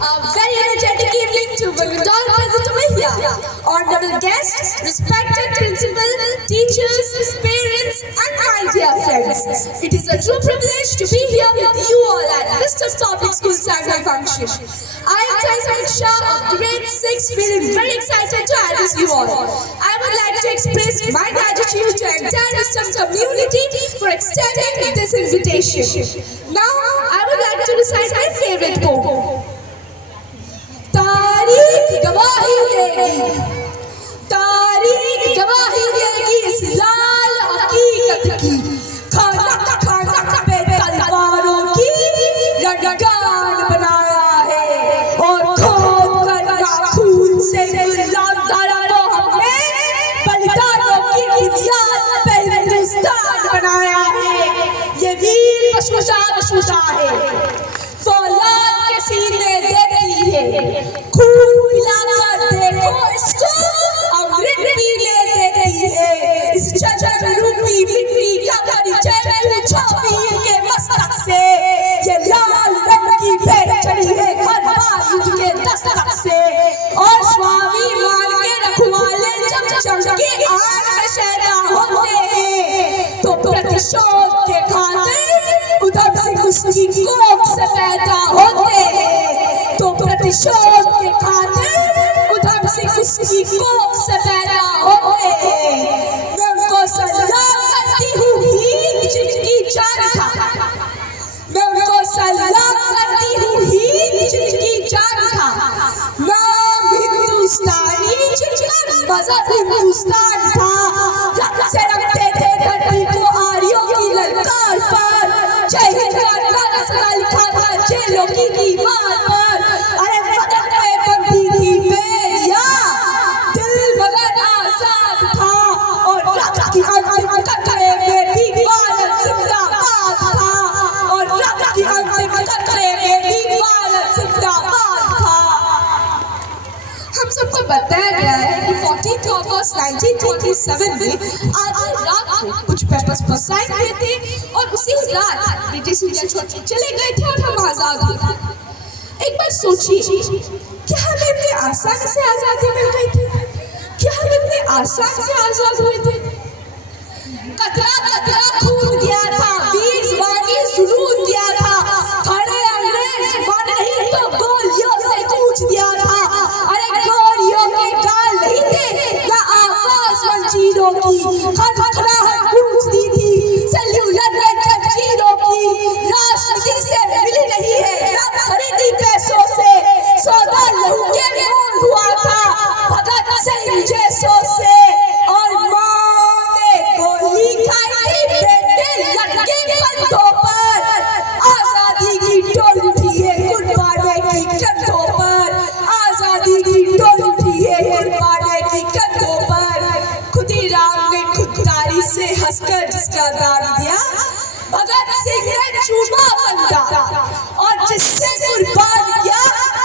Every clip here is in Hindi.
Very energetic evening to all present over here. Honorable guests, respected principal, teachers, parents, and my dear friends. It is a true privilege to be here with you all at Vista Public School's annual function. I am Sameeksha of grade 6, feeling very excited to address you all. I would like to express my gratitude to the entire Vista community for extending this invitation. Now, I would like to recite my favorite poem. तारीख गवाही देगी, तारीख गवाही देगी इस लाल हकीकत की। खानक खानक पे तलवारों की लड़गान बनाया है और खोद कर खून से गुलामदारा को हमने बलिदानों की बुनियाद पे हिंदुस्तान बनाया है। ये वीर बशमुशा है, फौलाद के सीने देती है, खून पिलाकर देखो इसको अमृत पीने देती है। इस जंगल रूपी मिट्टी का परिचय पूछो वीर के मस्तक से। ये लाल रंग की भेंट चढ़ी है हर बारूद के दस्तक से। और स्वाभिमान के रखवाले जब जंग के आग में शहदा होते हैं तो प्रतिशोध के खातिर उधम सिंह उसकी कोख से पैदा होते हैं। तो प्रतिशोध के खातिर उधम सिंह उसकी कोख से पैदा होते हैं। मैं उनको सलाम करती हूँ हीर जिनकी जान था, मैं उनको सलाम करती हूँ हीर जिनकी जान था। नाम हिंदुस्तानी जिनका मजहब हिंदुस्तान था। रक्त से रखते थे धरती को आर्यों की ललकार पर। जय हिंद का नारा सदा लिखा था जेलों की दीवार पर। अरे वतन पे बंधी थी बेड़िया, दिल मगर आजाद था और रक्त की अंतिम कतरे में भी भारत जिंदाबाद था। और रक्त की अंतिम कतरे में भी भारत जिंदाबाद था। हम सबको बताया गया है कि 14 अगस्त 1947 में आधी रात को कुछ पेपर्स फंसाए गए थे और उसी रात ब्रिटिश इंडिया छोड़ के चले गए थे और हम आजाद हुए थे। एक बार सोचिए, क्या हमें इतनी आसानी से आजादी मिल गई थी? क्या हम इतने आसानी से आजाद हुए थे? कतरा कतरा खून दिया था, वीर जवानी जुनून दिया था, खड़े अंग्रेज मन नहीं तो गोलियों से कूच दिया था। अरे गोलियों के गाल नहीं थे ना आवाज मंजीरों की, खटखटाहट गूंजती थी सेल्यूलर जंजीरों की। राष्ट्रपति से मिली नहीं है ना खरीदी पैसों से, सौदा लहू के मोल हुआ था भगत सिंह जैसों से। और माँ ने गोली खाई थी बेटे लटके कंधों पर। आजादी की डोल उठी है कुर्बाने की कंधों पर, आजादी की डोल उठी है कुर्बाने की कंधों पर। खुदीराम ने खुददारी से हंसकर जिसका दान दिया, भगत सिंह ने चूमा बंदा और जिससे कुर्बान किया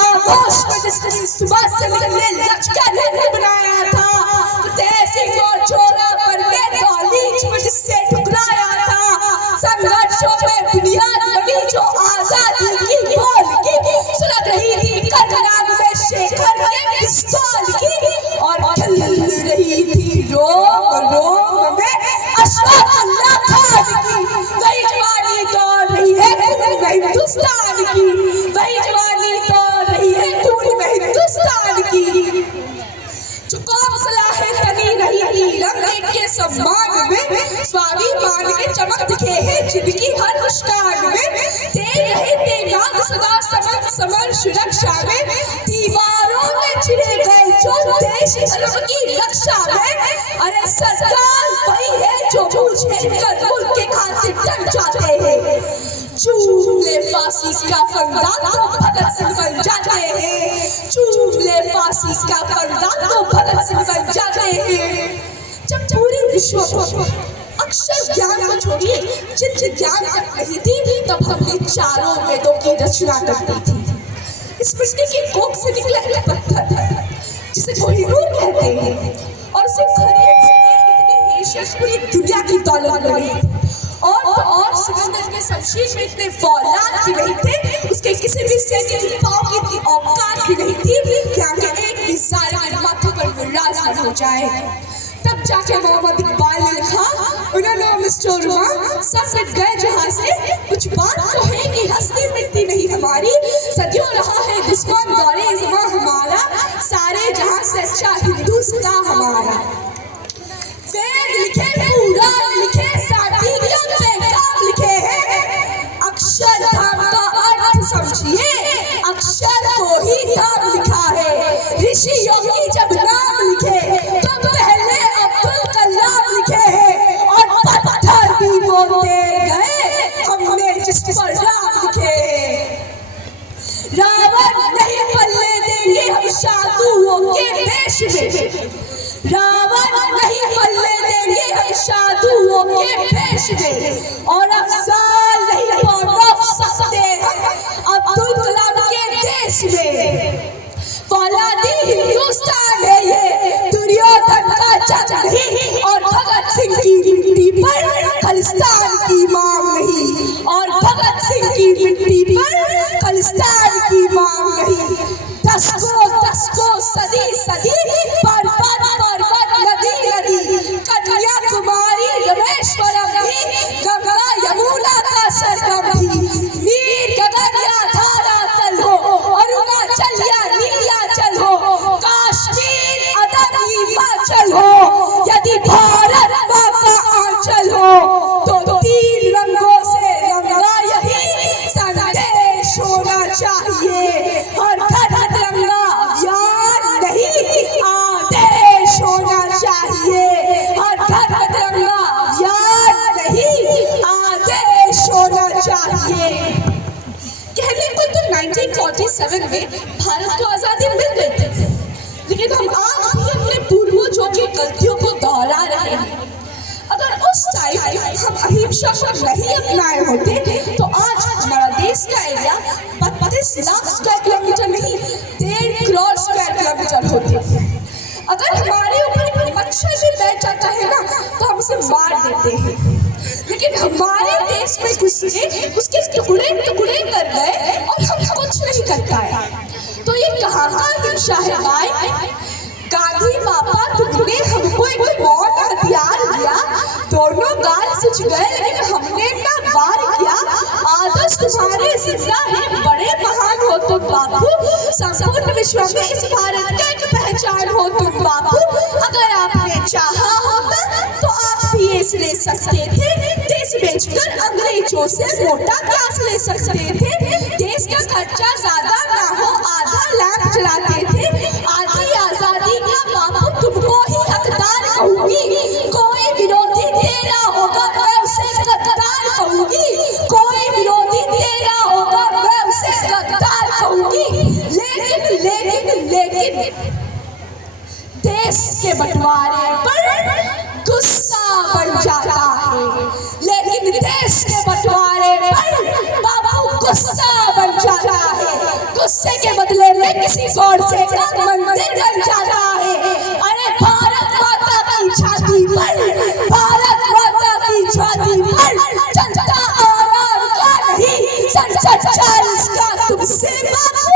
आगोश में जिसने सुबह से निकले लश्कर हिंद बनाया था। फतेह सिंह को छोड़ा पर के दहलीज में जिससे ठुकराया था। संघर्षों में बुनियाद बनी जो आजादी की बोल की, सुलग रही थी करनाल में शेखर के पिस्तौल की और खिल रही थी रोम रोम में अशफाक उल्लाह खान की। वही जवानी दौड़ रही है खून में हिंदुस्तान की, वही जवानी दौड़ रही है खून में हिंदुस्तान की। जो कौम सलाहे तनी रही तिरंगे के सम्मान में, स्वाभिमान के चमक दिखे हैं जिंदगी हर मुस्कान में। दे रहे थे नाद सदा समन समर सुरक्षा में, दीवारों में छिड़े गए जो देश धर्म की रक्षा में। अरे सरकार वही है जो पूछे कर मुल्क के खातिर डट जाते हैं। चूम ले फांसी का फंदा तो भगत सिंह बन जाते हैं, चूम ले फांसी का फंदा तो भगत सिंह बन जाते हैं। जब पूरे विश्व को अक्षर ज्ञान को छोड़िए चित्र ज्ञान तक नहीं थी, तब हमने चारों वेदों की रचना करती थी। इस मिट्टी की कोख से निकला एक पत्थर जिसे कोहिनूर कहते हैं और उसे खरीद से पूरी दुनिया की दौलत मिली। और सिकंदर के शमशीर में इतने फौलाद भी नहीं थे, उसके किसी भी सैनिक की पाँव की इतनी जाए। तब जाके मोहम्मद इकबाल ने लिखा, उन्होंने मिस्टर रुमा सब मिट गए जहाँ से, कुछ बात तो है कि हस्ती मिटती नहीं हमारी, सदियों रहा है दुश्मन दौरे ज़मां हमारा, सारे जहाँ से अच्छा हिंदुस्तान हमारा। वेद लिखे पुराण लिखे साथी क्या पैगाम लिखे हैं, अक्षर धाम का अर्थ समझिए, अक्षर को ही धाम लिखा है। ऋषि योगी जब नाम लिखे तो पहले अब्दुल कलाम लिखे हैं, और पत्थर भी वो दे गए हमने जिस पर नाम लिखे हैं। रावण नहीं पलने देंगे हम साधुओं के देश में, रावण नहीं पलने देंगे हम साधुओं के भेष में, और अफजाल नहीं पौंध सकते हम अब्दुल कलाम के देश में। फौलादी हिंदुस्तान है ये, दुर्योधन का जग नहीं, और भगत सिंह की मिट्टी पर खालिस्तान की मांग नहीं, और भगत सिंह की मिट्टी पर खालिस्तान की मांग नहीं। दशकों सदी सदी पर्वत पर्वत नदी नदी, कन्याकुमारी रामेश्वरम भी, गंगा यमुना का सरगम भी, नीर गगन या धारा तल हो, अरुणाचल या नीलाचल हो, काश्मीर अदर हिमाचल हो, यदि भारत माँ का आंचल हो, तो तीन रंगों से रंगा यही संदेश होना चाहिए। हर घर तिरंगा अभियान नहीं आदेश होना चाहिए, हर घर तिरंगा अभियान नहीं आदेश होना चाहिए। कहने को तो 1947 में भारत को आजादी मिल गई थी, लेकिन हम आज भी अपने पूर्वजों की गलतियों को दोहरा रहे हैं। अगर उस टाइम हम अहिंसा को नहीं अपनाए होते तो आज हमारा देश का एरिया 32 लाख स्क्वायर किलोमीटर नहीं 1.5 करोड़ स्क्वायर किलोमीटर होते। अगर हमारे ऊपर एक मच्छर भी बैठ जाता है ना तो हम उसे मार देते हैं, लेकिन हमारे देश में घुसने उसके टुकड़े टुकड़े कर गए और हम कुछ नहीं कर पाए। तो ये कहाँ का हिंसा है भाई? गांधी बाबा तुमने हमको एक मौत हथियार दिया, दोनों गाल सिच गए लेकिन हमने ना वार किया। आदर्श तुम्हारे जिंदा है, बड़े महान हो तुम बापू, संपूर्ण विश्व में इस भारत का एक पहचान हो तुम बापू। अगर आपने चाहा होता तो आप देश ले सकते थे, देश बेचकर अंग्रेजों से मोटा क्लास ले सकते थे। देश का खर्चा ज्यादा ना हो, आधा लाख चलाते थे। आधी आजादी का बापू तुमको ही हकदार कहूंगी, कोई विरोधी तेरा होगा मैं उसे गद्दार कहूंगी, कोई विरोधी तेरा होगा मैं उसे गद्दार कहूंगी। लेकिन लेकिन लेकिन देश के बंटवारे पर गुस्सा बढ़ जाता है, लेकिन देश के बंटवारे पर बाबू गुस्सा बढ़ जाता है। गुस्से के बदले में किसी गौर से मंदिर बन जाता है। अरे भारत माता की छाती पर, भारत माता की छाती पर जनता आराम का नहीं, संसद 40 का तुमसे बापू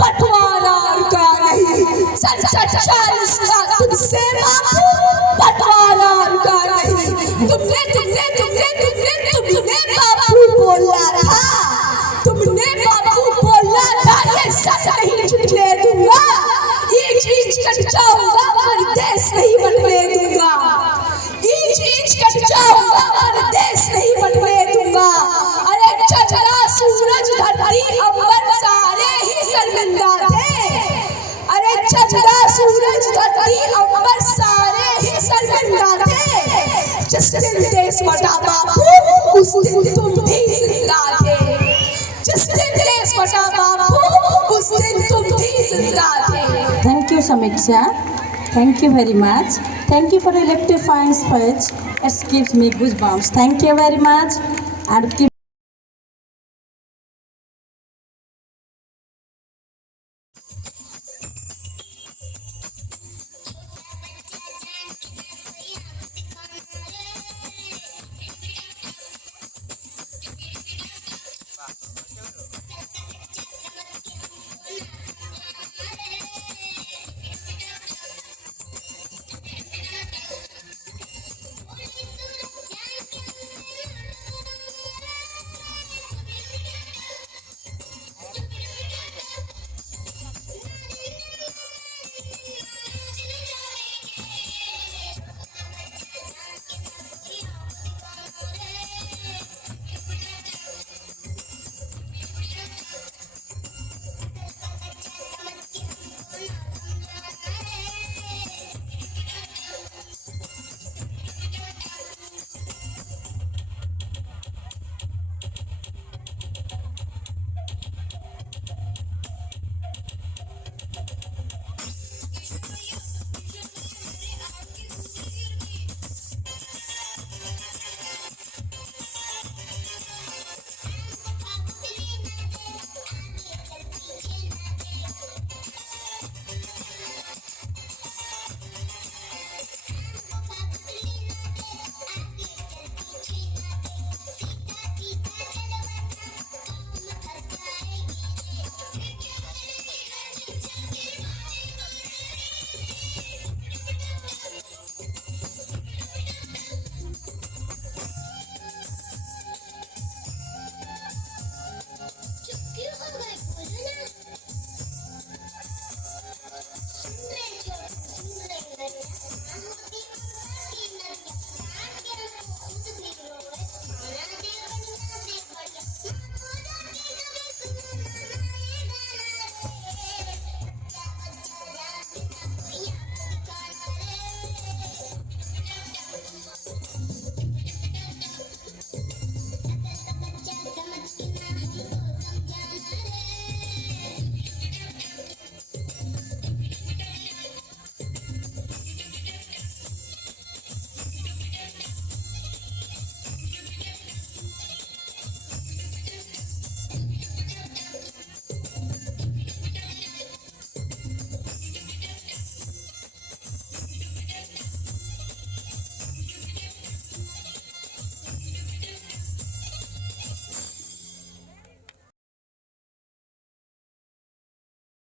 बंटवारा का नहीं, संसद 40 का तुमसे बापू बंटवारा का नहीं। तुमने तुमने तुमने तुमने तुमने बापू बोला था, तुमने बापू बोला था ये सच नहीं छुटने दूंगा, ईंच ईंच कट जाऊंगा पर देश नहीं बटने दूंगा, ईंच ईंच कट जाऊंगा पर देश नहीं बटने दूंगा। अरे चंद्रा सूरज धरती अंबर सारे ही शर्मिंदा थे, अरे चंद्रा सूरज धरती अंबर सारे ही शर्मिंदा थे। जिस दिन देश बटा बापू उस दिन तुम भी जिंदा थे, जिस दिन देश बटा बापू उस दिन तुम भी जिंदा थे। Thank you, Samiksha. Thank you very much. Thank you for electrifying speech. It gives me goosebumps. Thank you very much. And keep